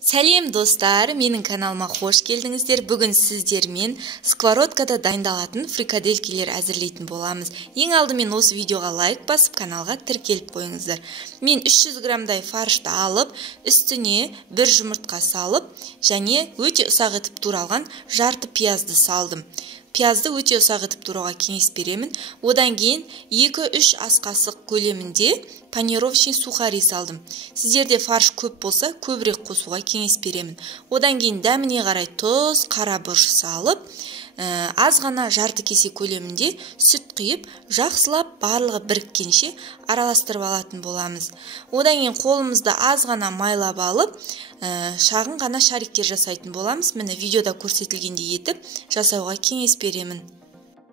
Сәлем достар, менің каналыма қош келдіңіздер. Бүгін сіздермен сковородкада дайындалатын фрикаделькилер әзірлейтін боламыз. Ең алдымен осы видеоға лайк басып, каналға тіркеліп қойыңыздар. Мен 300 грамдай фаршты алып, үстіне бір жұмыртқа салып, және өте ұсақ етіп туралған жарты пиязды салдым. Пиязды өте ұсақ етіп туруға кеңес беремін. Одан кейін 2-3 ас қасық көлемінде панировочный сухари салдым. Сіздерде фарш көп болса, көбірек қосуға кеңес беремін. Одан кейін дәміне қарай тұз, қара бұрыш салып, аз ғана жарты кесе көлемінде сүт құйып, жақсылап барлығы біріккенше араластырып алатын боламыз. Одан кейін қолымызды аз ғана майлап алып, шағын ғана шариктер жасайтын боламыз. Міне видеода көрсетілгендей етіп жасауға кеңес беремін.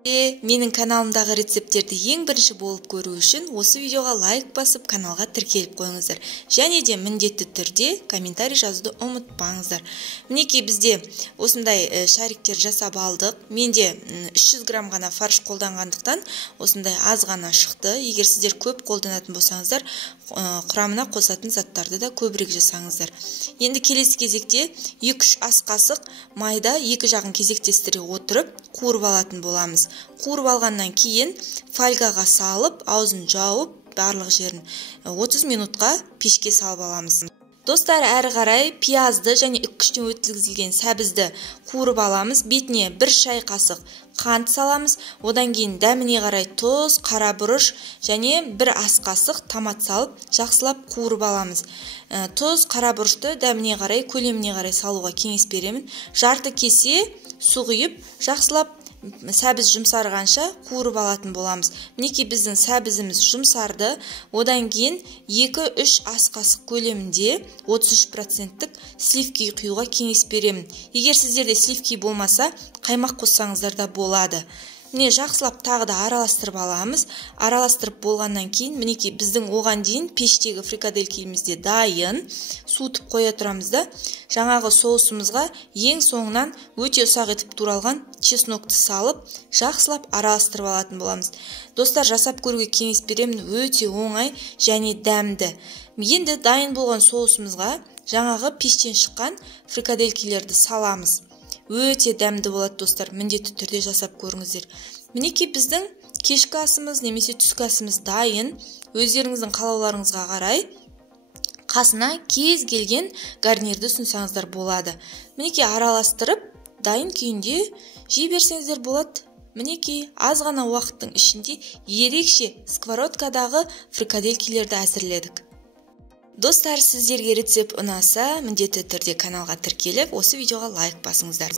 Менің каналымдағы рецепттерді ең бірінші болып көру үшін осы видеоға лайк басып, каналға тіркеліп қойыңыздар. Және де міндетті түрде комментарий жазуды ұмытпаңыздар. Мінекей бізде осындай шариктер жасап алдық. Менде 300 грамм ғана фарш қолданғандықтан осындай аз ғана шықты. Егер сіздер көп қолданатын болсаңыздар, құрамына қосатын заттарды да көбірек жасаңыздар. Енді келесі кезекте 2-3 ас қасық майда екі жағын кезектестіре отырып қуырып алатын боламыз. Қуырып алғаннан кейін фольгаға салып, аузын жауып, барлық жерін 30 минутқа пешке салып аламыз. Достар, әрі қарай пиязды және үккіштен өткізілген сәбізді қуырып аламыз. Бетіне 1 шай қасық қант саламыз. Одан кейін дәміне қарай тұз, қара бұрыш және 1 ас қасық томат салып, жақсылап қуырып аламыз. Тұз, қара бұрышты дәміне қарай, көлеміне қарай салуға кеңес беремін. Жарты кесе су құйып, жақсылап сәбіз жұмсарғанша қуырып алатын боламыз. Мінекей біздің сәбізіміз жұмсарды. Одан кейін 2-3 ас қасық көлемінде 33%-тік сливки құюға кеңес беремін. Егер сіздерде сливки болмаса, қаймақ қоссаңыздар да болады. Міне жақсылап тағы да араластырып аламыз. Араластырып болғаннан кейін, мінекей біздің оған дейін пештегі фрикаделькилерімізде дайын. Суытып қоя тұрамыз да, жаңағы соусымызға ең соңынан өте ұсақ етіп туралған чеснокты салып, жақсылап араластырып алатын боламыз. Достар, жасап көруге кеңес беремін, өте оңай және дәмді. Енді дайын болған соусымызға жаңағы пештен шыққан фрикаделькилерді саламыз. Өте дәмді болады, достар, міндетті түрде жасап көріңіздер. Мінекей біздің кешкі асымыз немесе түскі асымыз дайын. Өздеріңіздің қалауларыңызға қарай қасына кез келген гарнирді ұсынсаңыздар болады. Мінекей араластырып, дайын күйінде жей берсеңіздер болады. Мінекей аз ғана уақыттың ішінде ерекше сковородкадағы фрикаделькилерді әзірледік. Достар, сіздерге рецепт ұнаса, міндетті түрде каналға тіркеліп, осы видеоға лайк басыңыздар.